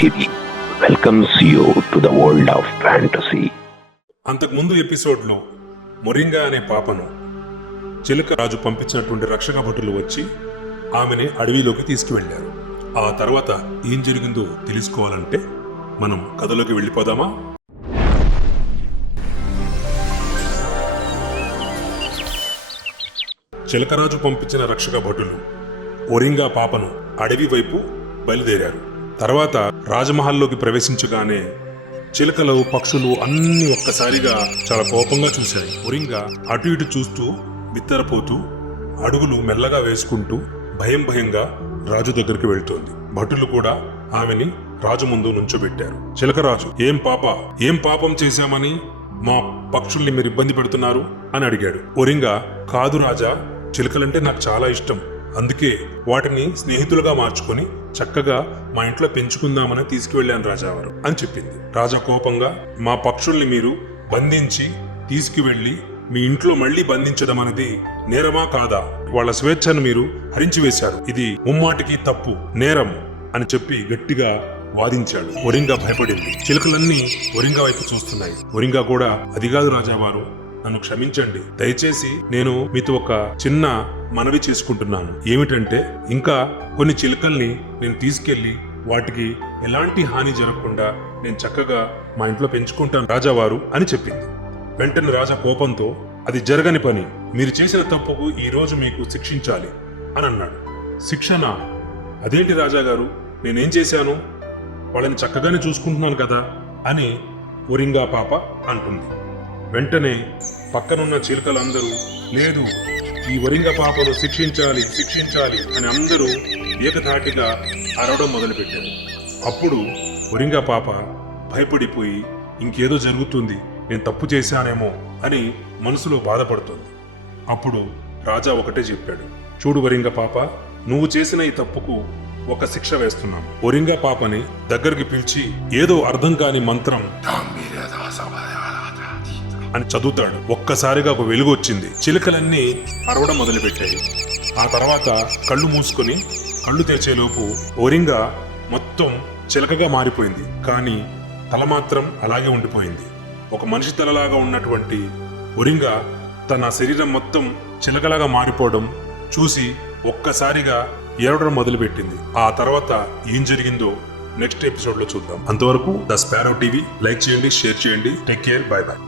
TV welcomes you to the world of fantasy. అంతకుముందు ఎపిసోడ్లో moringa అనే పాపను చిలక రాజు పంపించినటువంటి రక్షక భటులు వచ్చి ఆమెని అడవిలోకి తీసుకువెళ్లారు. ఆ తర్వాత ఏం జరిగిందో తెలుసుకోవాలంటే మనం కథలోకి వెళ్ళిపోదామా? చిలకరాజు పంపించిన రక్షక భటులు ఒరింగా పాపను అడవి వైపు బయలుదేరారు. తర్వాత రాజమహల్లోకి ప్రవేశించగానే చిలకలు పక్షులు అన్ని ఒక్కసారిగా చాలా కోపంగా చూశాయి. ఒరింగా అటు ఇటు చూస్తూ బిత్తరపోతూ అడుగులు మెల్లగా వేసుకుంటూ భయంగా రాజు దగ్గరికి వెళ్తోంది. భటులు కూడా ఆమెని రాజు ముందు నుంచోబెట్టారు. చిలకరాజు, ఏం పాపం చేశామని మా పక్షుల్ని మీరు ఇబ్బంది పెడుతున్నారు అని అడిగాడు. ఒరింగా, కాదు రాజా, చిలకలంటే నాకు చాలా ఇష్టం, అందుకే వాటిని స్నేహితులుగా మార్చుకొని చక్కగా మా ఇంట్లో పెంచుకుందామని తీసుకువెళ్ళాను రాజావారు అని చెప్పింది. రాజా కోపంగా, మా పక్షుల్ని మీరు బంధించి తీసుకువెళ్లి మీ ఇంట్లో మళ్లీ బంధించడం అనేది నేరమా కాదా? వాళ్ళ స్వేచ్ఛను మీరు హరించివేశారు, ఇది ముమ్మాటికి తప్పు, నేరం అని చెప్పి గట్టిగా వాదించాడు. ఒరింగా భయపడింది. చిలుకలన్నీ ఒరింగా వైపు చూస్తున్నాయి. ఒరింగా కూడా, అది కాదు రాజావారు, నన్ను క్షమించండి, దయచేసి నేను మీతో ఒక చిన్న మనవి చేసుకుంటున్నాను. ఏమిటంటే, ఇంకా కొన్ని చిలుకల్ని నేను తీసుకెళ్లి వాటికి ఎలాంటి హాని జరగకుండా నేను చక్కగా మా ఇంట్లో పెంచుకుంటాను రాజావారు అని చెప్పింది. వెంటనే రాజా కోపంతో, అది జరగని పని, మీరు చేసిన తప్పుకు ఈ రోజు మీకు శిక్షించాలి అని అన్నాడు. శిక్షణ? అదేంటి రాజాగారు, నేనేం చేశాను? వాళ్ళని చక్కగానే చూసుకుంటున్నాను కదా అని ఒరింగా పాప అంటుంది. వెంటనే పక్కనున్న చిలుకలందరూ, లేదు, ఈ ఒరింగా పాపను శిక్షించాలి అని అందరూ ఏకధాటిగా అరవడం మొదలుపెట్టారు. అప్పుడు ఒరింగా పాప భయపడిపోయి, ఇంకేదో జరుగుతుంది, నేను తప్పు చేశానేమో అని మనసులో బాధపడుతుంది. అప్పుడు రాజా ఒకటే చెప్పాడు, చూడు ఒరింగా పాప, నువ్వు చేసిన ఈ తప్పుకు ఒక శిక్ష వేస్తున్నాం. ఒరింగా పాపని దగ్గరికి పిలిచి ఏదో అర్థం కాని మంత్రం అని చదువుతాడు. ఒక్కసారిగా ఒక వెలుగు వచ్చింది. చిలుకలన్నీ అరవడం మొదలుపెట్టాయి. ఆ తర్వాత కళ్ళు మూసుకొని కళ్ళు తెరిచేలోపు ఒరింగా మొత్తం చిలకగా మారిపోయింది. కానీ తల మాత్రం అలాగే ఉండిపోయింది. ఒక మనిషి తలలాగా ఉన్నటువంటి ఒరింగా తన శరీరం మొత్తం చిలకలాగా మారిపోవడం చూసి ఒక్కసారిగా ఏడవడం మొదలుపెట్టింది. ఆ తర్వాత ఏం జరిగిందో నెక్స్ట్ ఎపిసోడ్ లో చూద్దాం. అంతవరకు ద స్పారో టీవీ లైక్ చేయండి, షేర్ చేయండి. Take care, by by.